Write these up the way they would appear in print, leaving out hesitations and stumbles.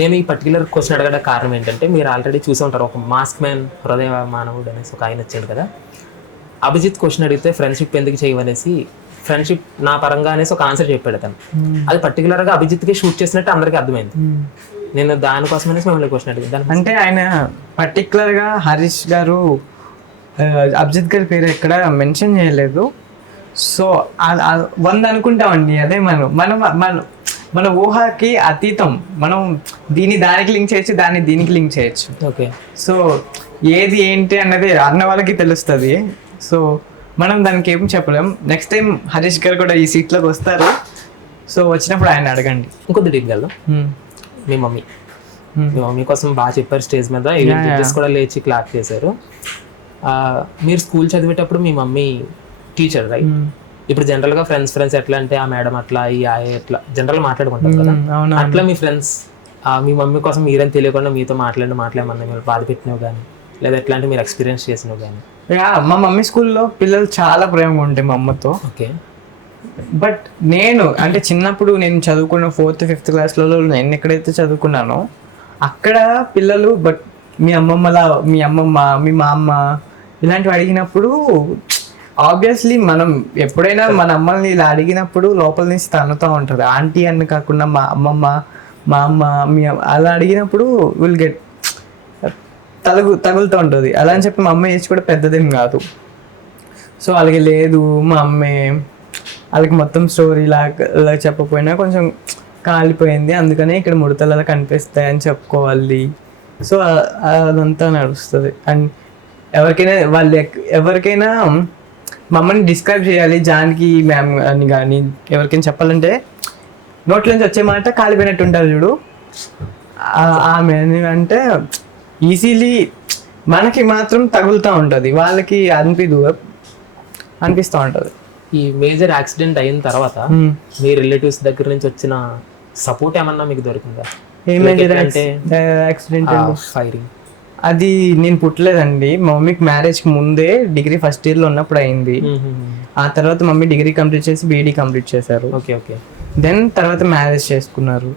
నేను ఈ particular question అడగడానికి కారణం ఏంటంటే, మీరు ఆల్రెడీ చూసి ఉంటారు, ఒక మాస్క్ మ్యాన్ హృదయ మానవుడు అనేసి ఒక ఆయన వచ్చాడు కదా. అభిజిత్ క్వశ్చన్ అడిగితే ఫ్రెండ్షిప్ ఎందుకు చేయవనేసి, ఫ్రెండ్షిప్ నా పరంగా అనేసి ఒక ఆన్సర్ చెప్పాడు అతను. అది పర్టికులర్గా అభిజిత్కి షూట్ చేసినట్టు అందరికీ అర్థమైంది. నేను దానికోసం అనేసి మిమ్మల్ని క్వశ్చన్ అడిగాను. అంటే ఆయన పర్టికులర్గా హరీష్ గారు అభిజిత్ గారి పేరు ఎక్కడ మెన్షన్ చేయలేదు. సో 100 అనుకుంటామండి. అదే మన ఊహకి అతీతం. మనం దానికి లింక్ చేయొచ్చు, దీనికి లింక్ చేయొచ్చు. ఓకే. సో ఏది ఏంటి అన్నది అన్న వాళ్ళకి తెలుస్తుంది. సో మనం దానికి ఏం చెప్పలేం. నెక్స్ట్ టైం హరీష్ గారు కూడా ఈ సీట్లోకి వస్తారు. సో వచ్చినప్పుడు ఆయన అడగండి. ఇంకొద్ది డీప్ వెళ్దాం. మీ మమ్మీ కోసం బాగా చెప్పారు స్టేజ్ మీద, ఈవెన్ జడ్జెస్ కూడా లేచి క్లాప్ చేశారు. మీరు స్కూల్ చదివేటప్పుడు మీ మమ్మీ టీచర్, రైట్? ఇప్పుడు జనరల్ గా ఫ్రెండ్స్ ఎట్లా అంటే ఆ మేడం అట్లా, ఈ ఎట్లా జనరల్ మాట్లాడుకుంటారు కదా, అట్లా మీ ఫ్రెండ్స్ మీ మమ్మీ కోసం మీరేం తెలియకుండా మీతో మాట్లాడమన్నా మీరు బాధ పెట్టినవి కానీ, లేదా ఎట్లాంటి మీరు ఎక్స్పీరియన్స్ చేసినవి కానీ? మా మమ్మీ స్కూల్లో పిల్లలు చాలా ప్రేమగా ఉంటాయి మా అమ్మతో. ఓకే. బట్ నేను అంటే చిన్నప్పుడు నేను చదువుకున్న 4th 5th క్లాస్లలో నేను ఎక్కడైతే చదువుకున్నానో అక్కడ పిల్లలు, బట్ మీ అమ్మమ్మ మీ మా అమ్మ ఇలాంటివి అడిగినప్పుడు ఆబ్వియస్లీ మనం ఎప్పుడైనా మన అమ్మల్ని ఇలా అడిగినప్పుడు లోపల నుంచి తన్నుతూ ఉంటుంది. ఆంటీ అని కాకుండా మా అమ్మమ్మ మా అమ్మ అలా అడిగినప్పుడు విల్ గెట్ తగులుతూ ఉంటుంది. అలా అని చెప్పి మా అమ్మ ఏజ్ కూడా పెద్దదేం కాదు. సో అలాగే లేదు మా అమ్మే వాళ్ళకి మొత్తం స్టోరీ ఇలా చెప్పకపోయినా కొంచెం కాలిపోయింది, అందుకనే ఇక్కడ ముడతలు అలా కనిపిస్తాయి అని చెప్పుకోవాలి. సో అదంతా నడుస్తుంది. అండ్ ఎవరికైనా మమ్మల్ని డిస్క్రైబ్ చేయాలి, జానకి మ్యామ్ అని కానీ ఎవరికైనా చెప్పాలంటే నోట్ల నుంచి వచ్చే మాట కాలిపోయినట్టు ఉంటారు చూడు, ఆమె అంటే ఈజీలీ మనకి మాత్రం తగులుతూ ఉంటుంది, వాళ్ళకి అనిపిస్తూ ఉంటుంది. ఈ మేజర్ యాక్సిడెంట్ అయిన తర్వాత మీ రిలేటివ్స్ దగ్గర నుంచి వచ్చిన సపోర్ట్ ఏమన్నా మీకు దొరికిందా? యాక్సిడెంట్ ఫైరింగ్ అది నేను పుట్టలేదండి. మా మమ్మీకి మ్యారేజ్కి ముందే డిగ్రీ ఫస్ట్ ఇయర్లో ఉన్నప్పుడు అయింది. ఆ తర్వాత మమ్మీ డిగ్రీ కంప్లీట్ చేసి బీఈడీ కంప్లీట్ చేశారు. Okay okay. దెన్ తర్వాత మ్యారేజ్ చేసుకున్నారు.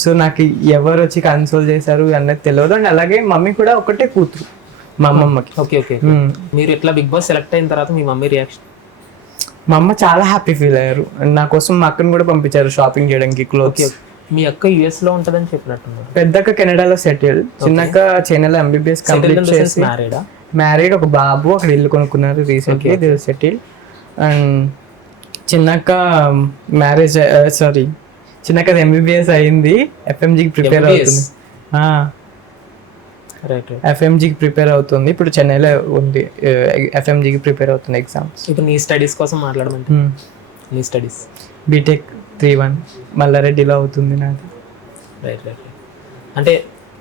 సో నాకు ఎవరు వచ్చి కన్సోల్ చేశారు అన్నది తెలియదు. అండ్ అలాగే మమ్మీ కూడా ఒకటే కూతురు మా అమ్మమ్మకి. Okay okay. మీరు ఇట్లా బిగ్ బాస్ సెలెక్ట్ అయిన తర్వాత మీ మమ్మీ రియాక్షన్? మా అమ్మ చాలా హ్యాపీ ఫీల్ అయ్యారు. నా కోసం మా అక్కను కూడా పంపించారు షాపింగ్ చేయడానికి క్లోత్స్. మీ అక్క యుఎస్ లో ఉంటదని చెప్పినట్టున్నారు. పెద్దక్క కెనడాలో సెటిల్, చిన్నక్క చైనాలో ఎంబీబీఎస్ కంప్లీట్ చేసి మ్యారీడ్, ఒక బాబు, అక్కడ ఇల్లు కొనుక్కున్నారు రీసెంట్లీ, దే సెటిల్. అండ్ చిన్నక్క చిన్నక్క ఎంబీబీఎస్ అయింది, ఎఫ్ఎంజీకి ప్రిపేర్ అవుతుంది. ఎఫ్ఎంజీకి ప్రిపేర్ అవుతుంది, ఇప్పుడు చెన్నైలో ఉంది. ఎఫ్ఎంజీకి ప్రిపేర్ అవుతుంది ఎగ్జామ్స్. ఇప్పుడు నీ స్టడీస్ కోసం మాట్లాడమంటే నీ స్టడీస్ బీటెక్ 3-1 మల్లారెడ్డిలో అవుతుంది నాది. రైట్. అంటే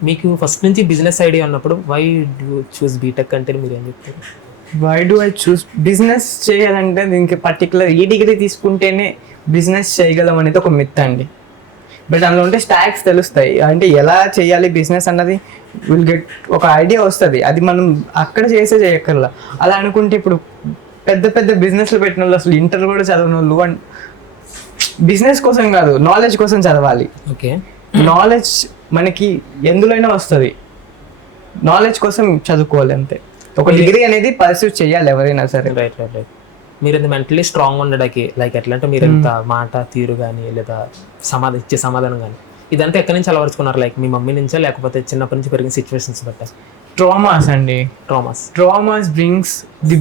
మీకు ఫస్ట్ నుంచి బిజినెస్ ఐడియా ఉన్నప్పుడు వై డూ చూస్ బీటెక్ అంటే మీరు ఏం చెప్తారు? Why do I choose business చేయాలంటే దీనికి పర్టికులర్ ఈ డిగ్రీ తీసుకుంటేనే బిజినెస్ చేయగలం అనేది ఒక మిత్ అండి. బట్ అందులో ఉంటే స్టాక్స్ తెలుస్తాయి, అంటే ఎలా చేయాలి బిజినెస్ అన్నది విల్ గెట్ ఒక ఐడియా వస్తుంది. అది మనం అక్కడ చేయక్కర్లా. అలా అనుకుంటే ఇప్పుడు పెద్ద బిజినెస్లు పెట్టిన వాళ్ళు అసలు ఇంటర్ కూడా చదవని వాళ్ళు, అండ్ బిజినెస్ కోసం కాదు నాలెడ్జ్ కోసం చదవాలి. ఓకే. నాలెడ్జ్ మనకి ఎందులోనైనా వస్తుంది, నాలెడ్జ్ కోసం చదువుకోవాలి అంతే. ఒక డిగ్రీ అనేది పర్సూ చేయాలి ఎవరైనా సరే. రైట్. మీరు ఎంత మెంటలీ స్ట్రాంగ్ ఉండడానికి లైక్ ఎట్లా అంటే మీరు ఎంత మాట తీరు కానీ లేదా ఇచ్చే సమాధానం కానీ ఇదంతా ఎక్కడి నుంచి అలవరుచుకున్నారు? లైక్ మీ మమ్మీ నుంచా లేకపోతే చిన్నప్పటి నుంచి పెరిగిన సిచ్యువేషన్స్ బట్టి? ట్రామాస్ అండి. Traumas brings the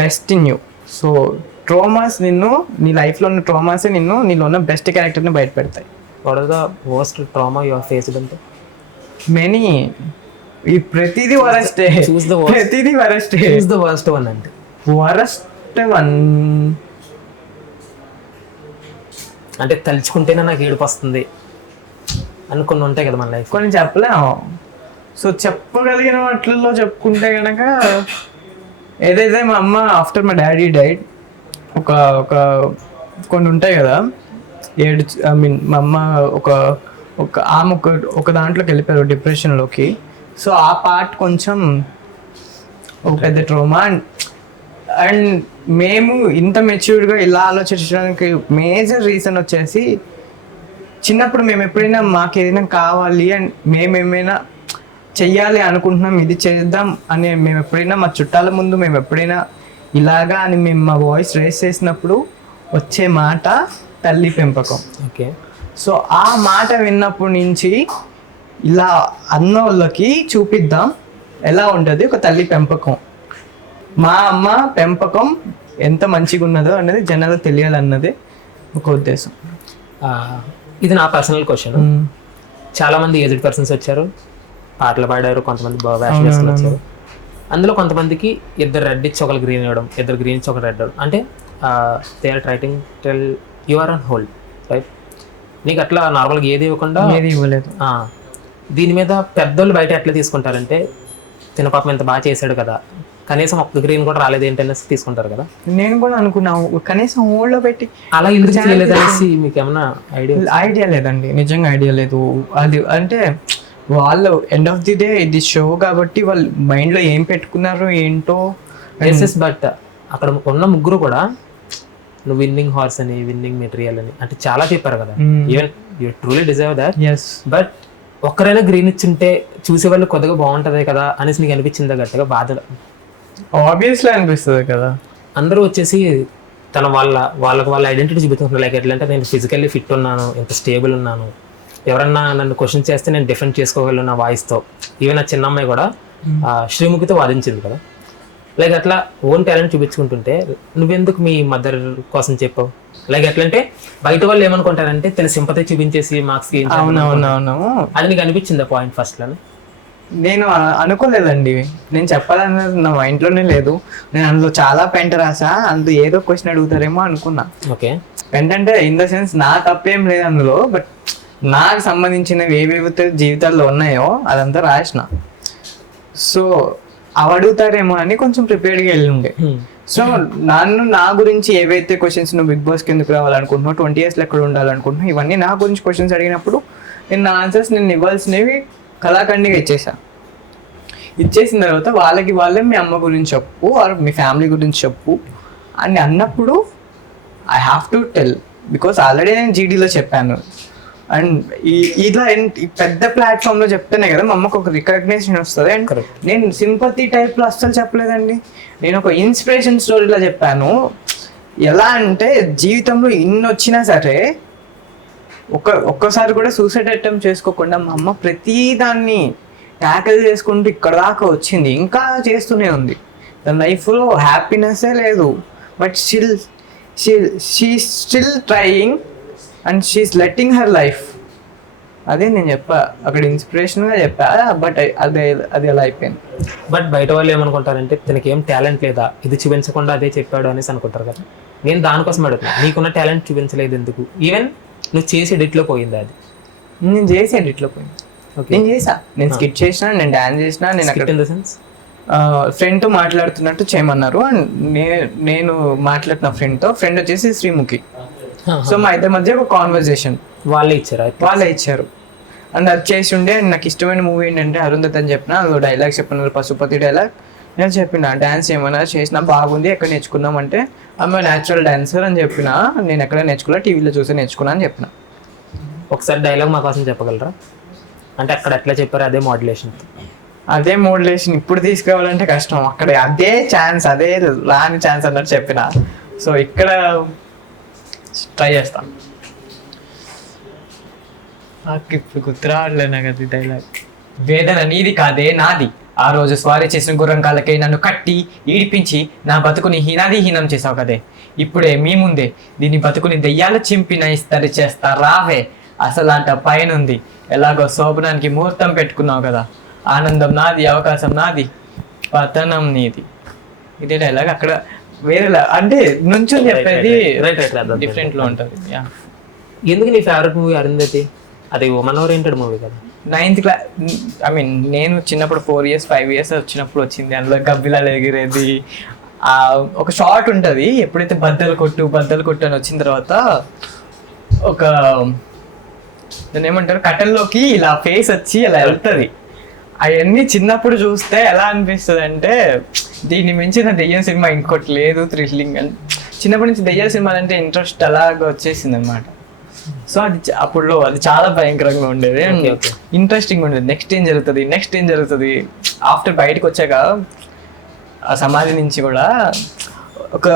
best in you. So traumas నీ లైఫ్లో ఉన్న ట్రామాసే నీలో ఉన్న బెస్ట్ క్యారెక్టర్ని బయట పెడతాయి. What are the worst trauma you have faced? అంటే మెనీ. ఈ ప్రతిదీ వరస్టే. ప్రతిదీ వరస్టే. చూస్ ద వర్స్ట్ వన్ అంటే వరస్ట్ వన్ అంటే తలుచుకుంటేనే నాకు ఏడుపు వస్తుంది అని కొన్ని ఉంటాయి కదా మన లైఫ్. కొన్ని చెప్పలేము. సో చెప్పగలిగిన వాటిల్లో చెప్పుకుంటే కనుక ఏదైతే మా అమ్మ ఆఫ్టర్ మై డాడీ డైడ్ ఒక కొన్ని ఉంటాయి కదా, మా అమ్మ ఆమె ఒక దాంట్లోకి వెళ్ళిపోయారు, డిప్రెషన్లోకి. సో ఆ పార్ట్ కొంచెం ఒక పెద్ద ట్రోమా. అండ్ మేము ఇంత మెచ్యూర్డ్గా ఇలా ఆలోచించడానికి మేజర్ రీజన్ వచ్చేసి చిన్నప్పుడు మేము ఎప్పుడైనా మాకు ఏదైనా కావాలి అండ్ మేమేమైనా చెయ్యాలి అనుకుంటున్నాం, ఇది చేద్దాం అని మేము ఎప్పుడైనా మా చుట్టాల ముందు మేము ఎప్పుడైనా ఇలాగా అని మేము మా వాయిస్ రేస్ చేసినప్పుడు వచ్చే మాట తల్లి పెంపకం. ఓకే. సో ఆ మాట విన్నప్పటి నుంచి ఇలా అన్నోళ్ళకి చూపిద్దాం ఎలా ఉంటుంది ఒక తల్లి పెంపకం, మా అమ్మ పెంపకం ఎంత మంచిగా ఉన్నదో అనేది జనాలకు తెలియాలన్నదే ఒక ఉద్దేశం. ఇది నా పర్సనల్ క్వశ్చన్. చాలా మంది ఏజ్డ్ పర్సన్స్ వచ్చారు, పాటలు పాడారు, కొంతమంది వేషం వేసుకుని వచ్చారు. అందులో కొంతమందికి ఇద్దరు రెడ్ ఇచ్చి ఒకరు గ్రీన్ ఇవ్వడం, ఇద్దరు గ్రీన్ ఇచ్చి ఒకరు రెడ్ ఇవ్వడం, అంటే they are treating tell you are on hold, right? నీకు అట్లా నార్మల్గా ఏది ఇవ్వకుండా ఏది ఇవ్వలేదు. దీని మీద పెద్దోళ్ళు బయట ఎట్లా తీసుకుంటారంటే తిన పాపం ఎంత బాగా చేశాడు కదా, కనీసం ఒక్క గ్రీన్ కూడా రాలేదు ఏంటనేసి తీసుకుంటారు కదా. నేను కూడా అనుకున్నాను కనీసం హోల్డ్లో పెట్టి అలా ఎందుకు చేయలేదు అనేసి మీకు ఏమన్నా ఐడియా లేదండి, నిజంగా ఐడియా లేదు. అది అంటే వాళ్ళు ఎండ్ ఆఫ్ ది డే ఇది షో కాబట్టి వాళ్ళు మైండ్లో ఏం పెట్టుకున్నారు ఏంటో. బట్ అక్కడ ఉన్న ముగ్గురు కూడా నువ్వు విన్నింగ్ హార్స్ అని, విన్నింగ్ మెటీరియల్ అని అంటే చాలా చెప్పారు కదా. Even you truly deserve that. But ఒక్కరైనా గ్రీన్ ఇచ్చింటే చూసే వాళ్ళు కొద్దిగా బాగుంటది కదా అనేసి నీకు అనిపించిందా గట్టిగా బాధ? ఆబ్వియస్లీ అనిపిస్తుంది కదా. అందరూ వచ్చేసి తన వాళ్ళ ఐడెంటిటీ చూపిస్తున్నారు. లైక్ ఎట్లా అంటే నేను ఫిజికల్లీ ఫిట్ ఉన్నాను, ఇంత స్టేబుల్ ఉన్నాను, ఎవరన్నా నన్ను క్వశ్చన్ చేస్తే నేను డిఫెండ్ చేసుకోగలను నా వాయిస్తో. ఈవెన్ ఆ చిన్న అమ్మాయి కూడా శ్రీముఖితో వాదించింది కదా. లైక్ అట్లా ఓన్ టాలెంట్ చూపించుకుంటుంటే నువ్వెందుకు మీ మదర్ కోసం చెప్పావు? లైక్ ఎట్లా అంటే బయట వాళ్ళు ఏమనుకుంటారంటే తన సింపతి చూపించేసి మార్క్స్ అది నీకు అనిపించింది పాయింట్ ఫస్ట్ లో? నేను అనుకోలేదండి, నేను చెప్పాలన్నది నా మైండ్లోనే లేదు. నేను అందులో చాలా పెంట రాసా, అందులో ఏదో క్వశ్చన్ అడుగుతారేమో అనుకున్నా. ఓకే. పెంట అంటే ఇన్ ద సెన్స్ నా తప్పేం లేదు అందులో, బట్ నాకు సంబంధించినవి ఏవేవైతే జీవితాల్లో ఉన్నాయో అదంతా రాసిన. సో అవి అడుగుతారేమో అని కొంచెం ప్రిపేర్డ్గా వెళ్ళి ఉండే. సో నా గురించి ఏవైతే క్వశ్చన్స్ నువ్వు బిగ్ బాస్కి ఎందుకు రావాలనుకుంటున్నావు, 20 years ఎక్కడ ఉండాలనుకుంటున్నావు, ఇవన్నీ నా గురించి క్వశ్చన్స్ అడిగినప్పుడు నేను నా ఆన్సర్స్ నేను ఇవ్వాల్సినవి కళాఖండిగా ఇచ్చేసిన తర్వాత వాళ్ళే మీ అమ్మ గురించి చెప్పు ఆర్ మీ ఫ్యామిలీ గురించి చెప్పు అని అన్నప్పుడు I have to tell, because already నేను జీడీలో చెప్పాను. అండ్ ఇలా పెద్ద ప్లాట్ఫామ్లో చెప్తేనే కదా మా అమ్మకు ఒక రికగ్నేషన్ వస్తుంది. అండ్ నేను సింపతి టైప్లో అస్సలు చెప్పలేదండి, నేను ఒక ఇన్స్పిరేషన్ స్టోరీలో చెప్పాను. ఎలా అంటే జీవితంలో ఇన్ని వచ్చినా సరే ఒక్కసారి కూడా సూసైడ్ అటెంప్ట్ చేసుకోకుండా మా అమ్మ ప్రతి దాన్ని ట్యాకిల్ చేసుకుంటూ ఇక్కడ దాకా వచ్చింది, ఇంకా చేస్తూనే ఉంది. తన లైఫ్లో హ్యాపీనెస్సే లేదు, but she still trying and she's letting her life. అదే నేను చెప్పా అక్కడ ఇన్స్పిరేషన్గా చెప్పా, బట్ అది ఎలా అయిపోయింది. బట్ బయట వాళ్ళు ఏమనుకుంటారంటే తనకి ఏం టాలెంట్ లేదా, ఇది చూపించకుండా అదే చెప్పాడు అనేసి అనుకుంటారు కదా. నేను దానికోసం అడుగుతున్నా, నీకున్న టాలెంట్ చూపించలేదు ఎందుకు? ఈవెన్ నువ్వు చేసి ఎడిట్లో పోయింది, అది నేను చేసి ఎడిట్లో పోయింది. నేను చేసా, నేను స్కిట్ చేసిన, నేను డాన్స్ చేసిన. నేను అక్కడ ఇన్ ద సెన్స్ ఫ్రెండ్తో మాట్లాడుతున్నట్టు చేయమన్నారు అండ్ నేను మాట్లాడుతున్న ఫ్రెండ్ వచ్చేసి శ్రీముఖి. సో మా ఇద్దరి మధ్య ఒక కాన్వర్జేషన్ వాళ్ళే ఇచ్చారు అండ్ అది చేసి ఉండే. నాకు ఇష్టమైన మూవీ ఏంటంటే అరుంధతి అని చెప్పిన, అందులో డైలాగ్ చెప్పిన పశుపతి డైలాగ్ నేను చెప్పిన, డాన్స్ ఏమైనా చేసినా బాగుంది, ఎక్కడ నేర్చుకున్నాం అంటే ఆమె న్యాచురల్ డాన్సర్ అని చెప్పిన. నేను ఎక్కడ నేర్చుకున్నా, టీవీలో చూసి నేర్చుకున్నా అని చెప్పిన. ఒకసారి డైలాగ్ మా కోసం చెప్పగలరా? అంటే అక్కడ ఎట్లా చెప్పారు అదే మోడ్యులేషన్ ఇప్పుడు తీసుకురావాలంటే కష్టం. అక్కడ అదే ఛాన్స్, అదే రాని ఛాన్స్ అన్నట్టు చెప్పిన. సో ఇక్కడ ట్రై చేస్తాను. నాకు ఇప్పుడు గుర్తురావట్లేదు నాకు అది డైలాగ్. వేదన నీది కాదే నాది, ఆ రోజు స్వారీ చేసిన గుర్రం కాళ్ళకే నన్ను కట్టి ఈడిపించి నా బతుకుని హీనం చేసావు కదే. ఇప్పుడే మీ ముందే దీని బతుకుని దెయ్యాలు చింపిన ఇస్తరి చేస్తా రావే, అసలు అంట పైనుంది ఎలాగో శోభనానికి ముహూర్తం పెట్టుకున్నావు కదా, ఆనందం నాది, అవకాశం నాది, పతనం నీది. ఇదే డైలాగ్ అక్కడ వేరేలా అంటే నుంచొని చెప్పేది డిఫరెంట్ లో ఉంటుంది. ఎందుకు నీ ఫేవరెట్ మూవీ అరుంధతి? అది ఉమెన్ ఓరియంటెడ్ మూవీ కదా. 9th class, ఐ మీన్ నేను చిన్నప్పుడు 4 years 5 years వచ్చినప్పుడు వచ్చింది. అందులో గబ్బిలాలు ఎగిరేది ఒక షార్ట్ ఉంటుంది. ఎప్పుడైతే బద్దలు కొట్టు అని వచ్చిన తర్వాత ఒక దాన్ని ఏమంటారు, కట్టెల్లోకి ఇలా ఫేస్ వచ్చి అలా వెళ్తుంది. అవన్నీ చిన్నప్పుడు చూస్తే ఎలా అనిపిస్తుంది అంటే దీన్ని మించిన దెయ్యం సినిమా ఇంకోటి లేదు, థ్రిల్లింగ్ అని. చిన్నప్పటి నుంచి దెయ్యం సినిమాలు అంటే ఇంట్రెస్ట్ అలాగ వచ్చేసింది అనమాట. సో అది అప్పుడులో అది చాలా భయంకరంగా ఉండేది అండ్ Okay, okay. ఇంట్రెస్టింగ్ ఉండేది. నెక్స్ట్ ఏం జరుగుతుంది ఆఫ్టర్ బయటకు వచ్చాక ఆ సమాధి నుంచి కూడా ఒక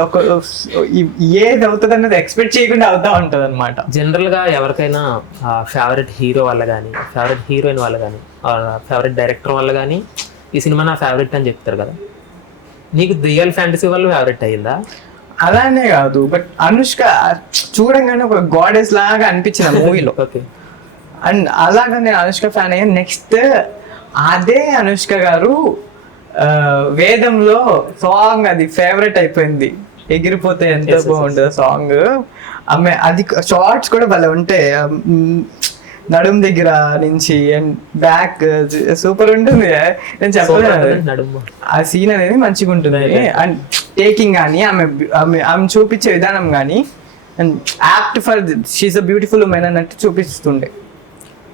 ఏది అవుతుంది అన్నది ఎక్స్పెక్ట్ చేయకుండా అవుతా ఉంటుంది అనమాట. జనరల్గా ఎవరికైనా ఫేవరెట్ హీరో వల్ల కానీ ఫేవరెట్ హీరోయిన్ వల్ల కానీ ఫేవరెట్ డైరెక్టర్ వల్ల కానీ ఈ సినిమా నా ఫేవరెట్ అని చెప్తారు కదా, నీకు రియల్ ఫ్యాంటసీ వల్ల ఫేవరెట్ అయ్యిందా? అలానే కాదు, బట్ అనుష్క చూడంగానే ఒక గాడెస్ లాగా అనిపించింది మూవీలో. ఓకే. అండ్ అలాగా నేను అనుష్క ఫ్యాన్ అయ్యాను. నెక్స్ట్ అదే అనుష్క గారు వేదంలో సాంగ్ అది ఫేవరెట్ అయిపోయింది, ఎగిరిపోతే ఎంత బాగుంటుంది సాంగ్. ఆమె అది షార్ట్స్ కూడా భలే ఉంటాయి, నడుం దగ్గర నుంచి అండ్ బ్యాక్ సూపర్ ఉంటుంది. నేను చెప్పలేదు, ఆ సీన్ అనేది మంచిగా ఉంటుంది. అండ్ టేకింగ్ కానీ ఆమె చూపించే విధానం కానీ and apt for she's a beautiful woman అన్నట్టు చూపిస్తుండే.